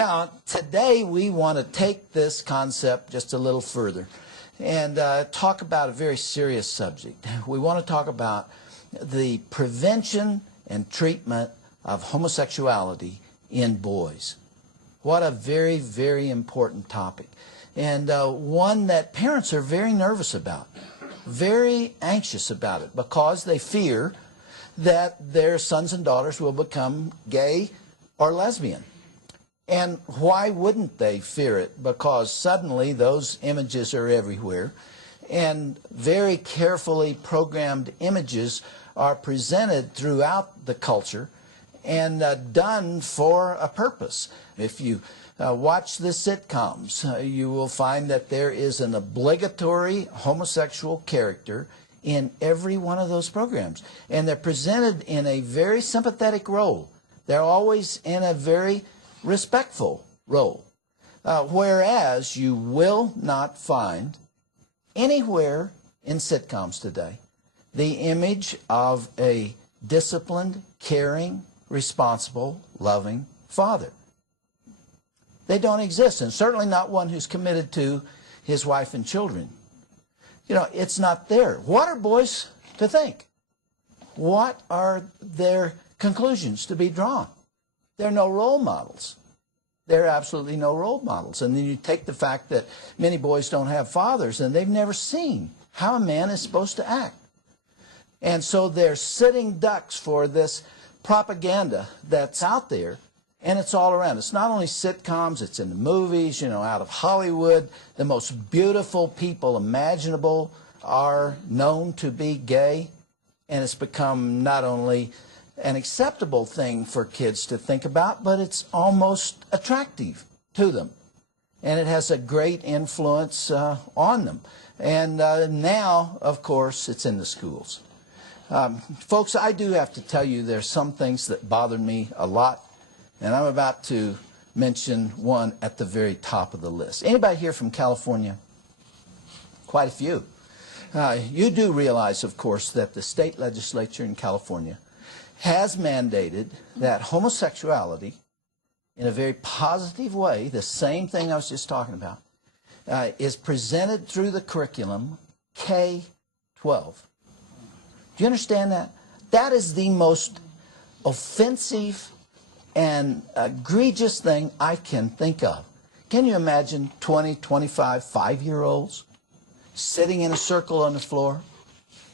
Now, today we want to take this concept just a little further and talk about a very serious subject. We want to talk about the prevention and treatment of homosexuality in boys. What a very, very important topic, and one that parents are very nervous about, very anxious about it, because they fear that their sons and daughters will become gay or lesbian. And why wouldn't they fear it? Because suddenly those images are everywhere, and very carefully programmed images are presented throughout the culture and done for a purpose. If you watch the sitcoms, you will find that there is an obligatory homosexual character in every one of those programs. And they're presented in a very sympathetic role. They're always in a very respectful role. Whereas you will not find anywhere in sitcoms today the image of a disciplined, caring, responsible, loving father. They don't exist, and certainly not one who's committed to his wife and children. You know, it's not there. What are boys to think? What are their conclusions to be drawn? There are no role models. There are absolutely no role models. And then you take the fact that many boys don't have fathers, and they've never seen how a man is supposed to act. And so they're sitting ducks for this propaganda that's out there, and it's all around. It's not only sitcoms, it's in the movies, you know, out of Hollywood. The most beautiful people imaginable are known to be gay, and it's become not only an acceptable thing for kids to think about, but it's almost attractive to them. And it has a great influence on them. And now, of course, it's in the schools. Folks, I do have to tell you there's some things that bother me a lot, and I'm about to mention one at the very top of the list. Anybody here from California? Quite a few. You do realize, of course, that the state legislature in California has mandated that homosexuality, in a very positive way, the same thing I was just talking about, is presented through the curriculum K-12. Do you understand that? That is the most offensive and egregious thing I can think of. Can you imagine 20, 25, 5-year-olds sitting in a circle on the floor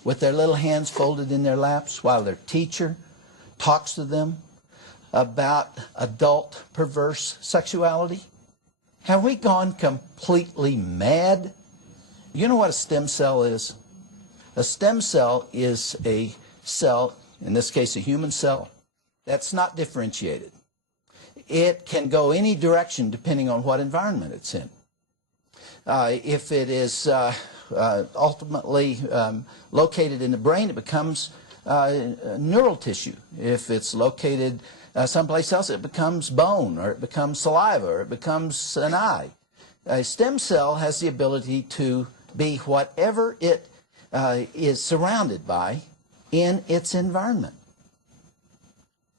with their little hands folded in their laps while their teacher talks to them about adult perverse sexuality? Have we gone completely mad? You know what a stem cell is? A stem cell is a cell, in this case a human cell, that's not differentiated. It can go any direction depending on what environment it's in. If it is ultimately located in the brain, it becomes neural tissue. If it's located someplace else, it becomes bone, or it becomes saliva, or it becomes an eye. A stem cell has the ability to be whatever it is surrounded by in its environment.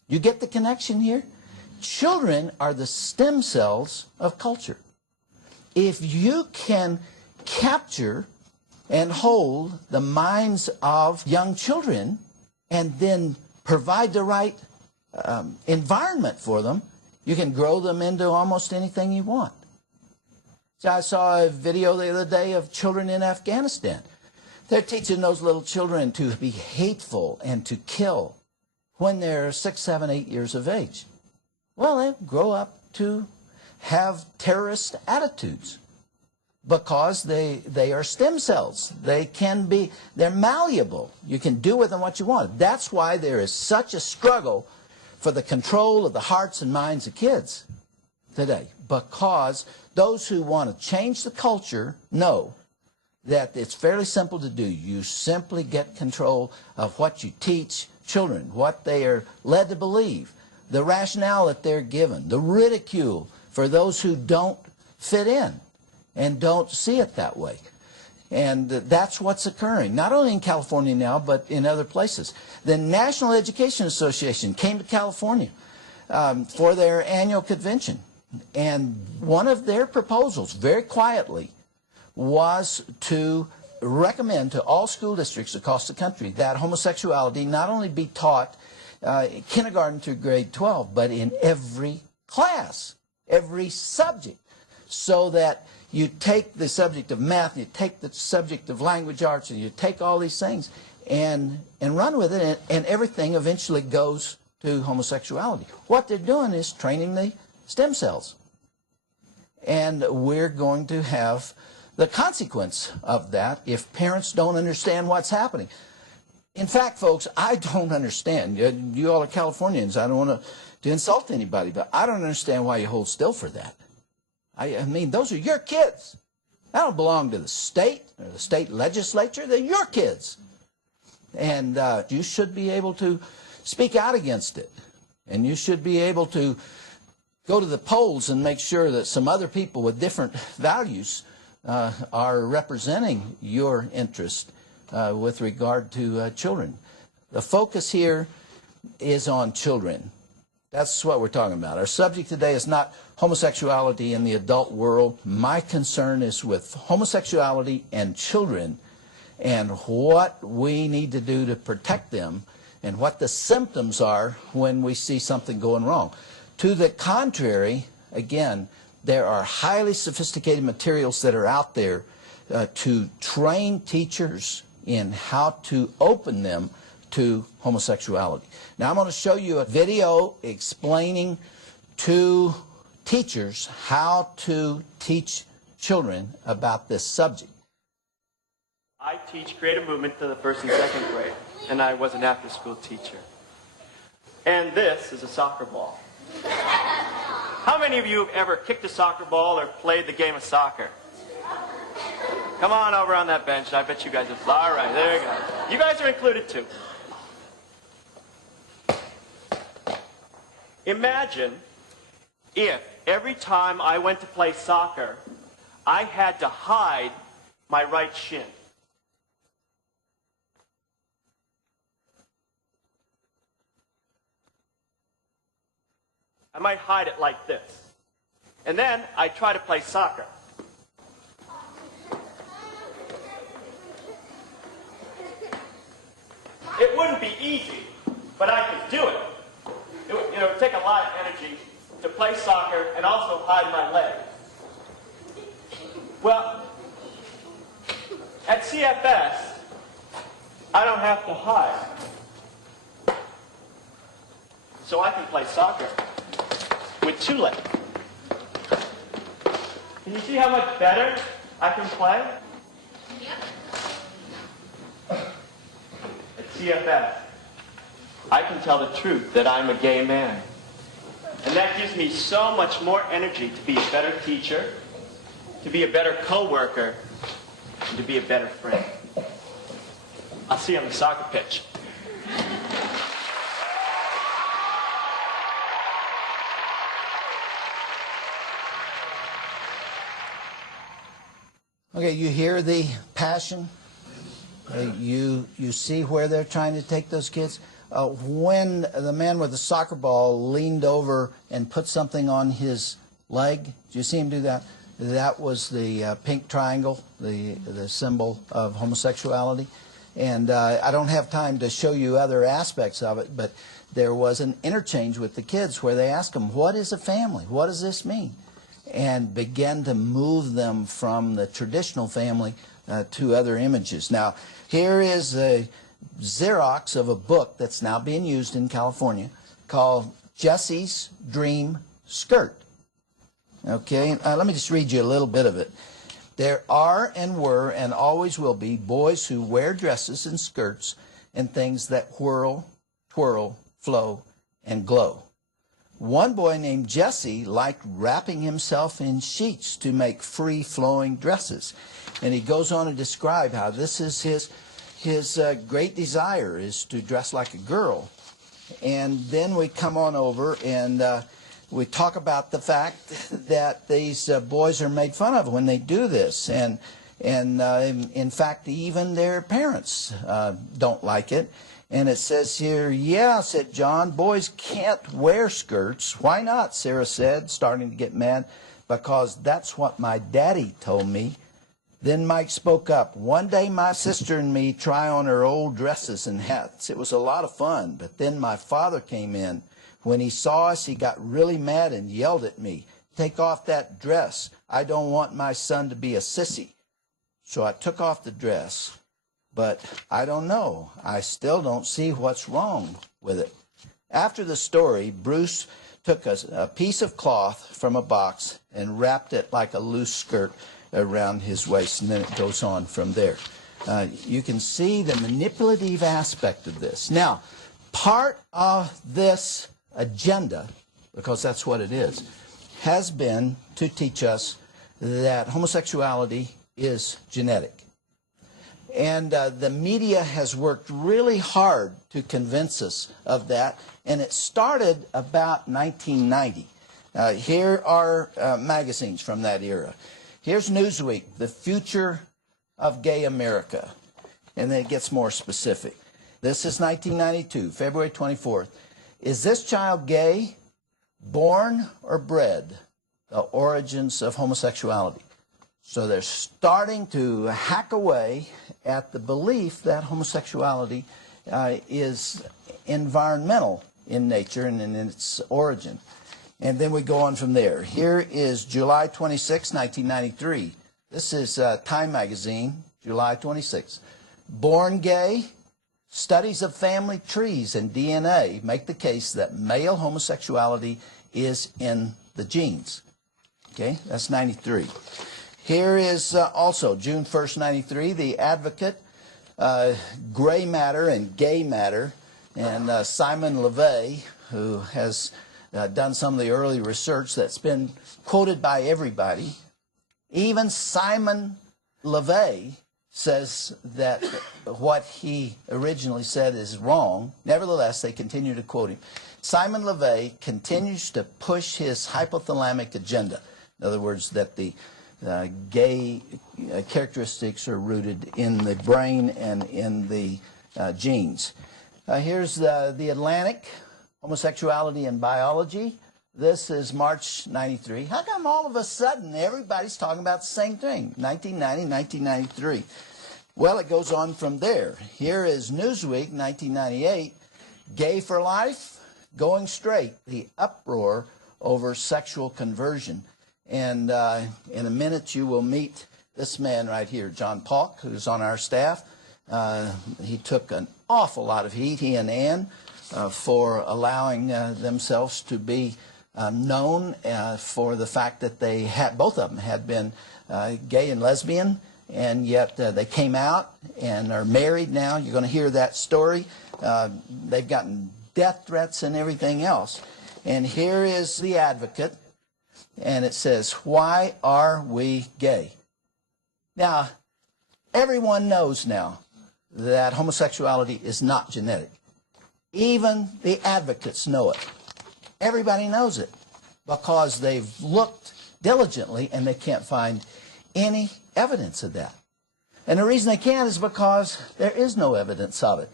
You get the connection here? Children are the stem cells of culture. If you can capture and hold the minds of young children and then provide the right environment for them, you can grow them into almost anything you want. So I saw a video the other day of children in Afghanistan. They're teaching those little children to be hateful and to kill when they're 6, 7, 8 years of age. Well, they grow up to have terrorist attitudes because they are stem cells. They're malleable. You can do with them what you want. That's why there is such a struggle for the control of the hearts and minds of kids today, because those who want to change the culture know that it's fairly simple to do. You simply get control of what you teach children, what they are led to believe, the rationale that they're given, the ridicule for those who don't fit in and don't see it that way. And that's what's occurring, not only in California now, but in other places. The National Education Association came to California for their annual convention. And one of their proposals, very quietly, was to recommend to all school districts across the country that homosexuality not only be taught kindergarten through grade 12, but in every class, every subject, so that you take the subject of math, you take the subject of language arts, and you take all these things and run with it, and everything eventually goes to homosexuality. What they're doing is training the stem cells. And we're going to have the consequence of that if parents don't understand what's happening. In fact, folks, I don't understand. You all are Californians. I don't want to insult anybody, but I don't understand why you hold still for that. I mean, those are your kids. That don't belong to the state or the state legislature. They're your kids. And you should be able to speak out against it. And you should be able to go to the polls and make sure that some other people with different values are representing your interest with regard to children. The focus here is on children. That's what we're talking about. Our subject today is not homosexuality in the adult world. My concern is with homosexuality and children and what we need to do to protect them and what the symptoms are when we see something going wrong. To the contrary, again, there are highly sophisticated materials that are out there to train teachers in how to open them to homosexuality. Now I'm going to show you a video explaining to teachers how to teach children about this subject. I teach creative movement to the 1st and 2nd grade, and I was an after-school teacher. And this is a soccer ball. How many of you have ever kicked a soccer ball or played the game of soccer? Come on over on that bench. I bet you guys have. All right, there you go. You guys are included too. Imagine if every time I went to play soccer, I had to hide my right shin. I might hide it like this. And then I try to play soccer. It wouldn't be easy, but I could do it. It would take a lot of energy to play soccer and also hide my leg. Well, at CFS, I don't have to hide. So I can play soccer with 2 legs. Can you see how much better I can play? Yep. At CFS, I can tell the truth that I'm a gay man. And that gives me so much more energy to be a better teacher, to be a better co-worker, and to be a better friend. I'll see you on the soccer pitch. Okay, you hear the passion? You see where they're trying to take those kids? When the man with the soccer ball leaned over and put something on his leg, did you see him do that? That was the pink triangle, the symbol of homosexuality. And I don't have time to show you other aspects of it, but there was an interchange with the kids where they asked them, what is a family? What does this mean? And began to move them from the traditional family to other images. Now, here is a Xerox of a book that's now being used in California called Jesse's Dream Skirt. Okay, let me just read you a little bit of it. There are and were and always will be boys who wear dresses and skirts and things that whirl, twirl, flow, and glow. One boy named Jesse liked wrapping himself in sheets to make free-flowing dresses. And he goes on to describe how this is his great desire is to dress like a girl. And then we come on over and we talk about the fact that these boys are made fun of when they do this. And in fact, even their parents don't like it. And it says here, yeah, said John, boys can't wear skirts. Why not, Sarah said, starting to get mad. Because that's what my daddy told me. Then Mike spoke up. One day my sister and me try on our old dresses and hats. It was a lot of fun. But then my father came in. When he saw us, he got really mad and yelled at me. Take off that dress. I don't want my son to be a sissy. So I took off the dress. But I don't know. I still don't see what's wrong with it. After the story, Bruce took a piece of cloth from a box and wrapped it like a loose skirt around his waist, and then it goes on from there. You can see the manipulative aspect of this. Now, part of this agenda, because that's what it is, has been to teach us that homosexuality is genetic. And the media has worked really hard to convince us of that, and it started about 1990. Here are magazines from that era. Here's Newsweek, The Future of Gay America, and then it gets more specific. This is 1992, February 24th. Is this child gay, born or bred? The origins of homosexuality. So they're starting to hack away at the belief that homosexuality is environmental in nature and in its origin. And then we go on from there. Here is July 26, 1993. This is Time magazine, July 26. Born gay, studies of family trees and DNA make the case that male homosexuality is in the genes. Okay, that's 93. Here is also June 1st, 93, The Advocate, Gray Matter and Gay Matter, and Simon LeVay, who has done some of the early research that's been quoted by everybody. Even Simon LeVay says that what he originally said is wrong. Nevertheless, they continue to quote him. Simon LeVay continues to push his hypothalamic agenda. In other words, that the gay characteristics are rooted in the brain and in the genes. Here's the Atlantic, Homosexuality and Biology. This is March 93. How come all of a sudden everybody's talking about the same thing? 1990, 1993. Well, it goes on from there. Here is Newsweek, 1998. Gay for Life, Going Straight, the uproar over sexual conversion. And in a minute you will meet this man right here, John Paulk, who's on our staff. He took an awful lot of heat, he and Ann, for allowing themselves to be known for the fact that they had, both of them had been gay and lesbian, and yet they came out and are married now. You're going to hear that story. They've gotten death threats and everything else. And here is The Advocate. And it says, why are we gay? Now, everyone knows now that homosexuality is not genetic. Even the advocates know it. Everybody knows it because they've looked diligently and they can't find any evidence of that. And the reason they can't is because there is no evidence of it.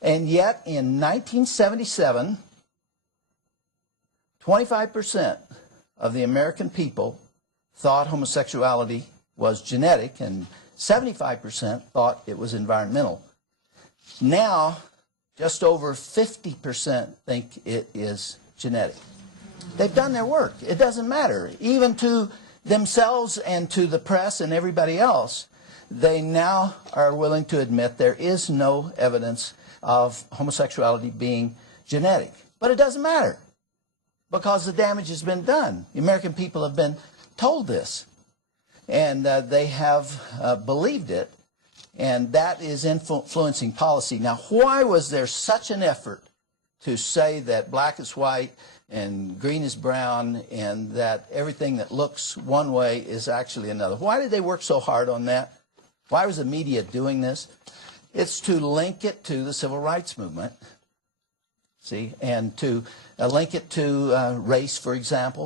And yet, in 1977, 25% of the American people thought homosexuality was genetic, and 75% thought it was environmental. Now, just over 50% think it is genetic. They've done their work. It doesn't matter. Even to themselves and to the press and everybody else, they now are willing to admit there is no evidence of homosexuality being genetic. But it doesn't matter, because the damage has been done. The American people have been told this, and they have believed it, and that is influencing policy. Now, why was there such an effort to say that black is white and green is brown and that everything that looks one way is actually another? Why did they work so hard on that? Why was the media doing this? It's to link it to the civil rights movement, see, and to link it to race, for example.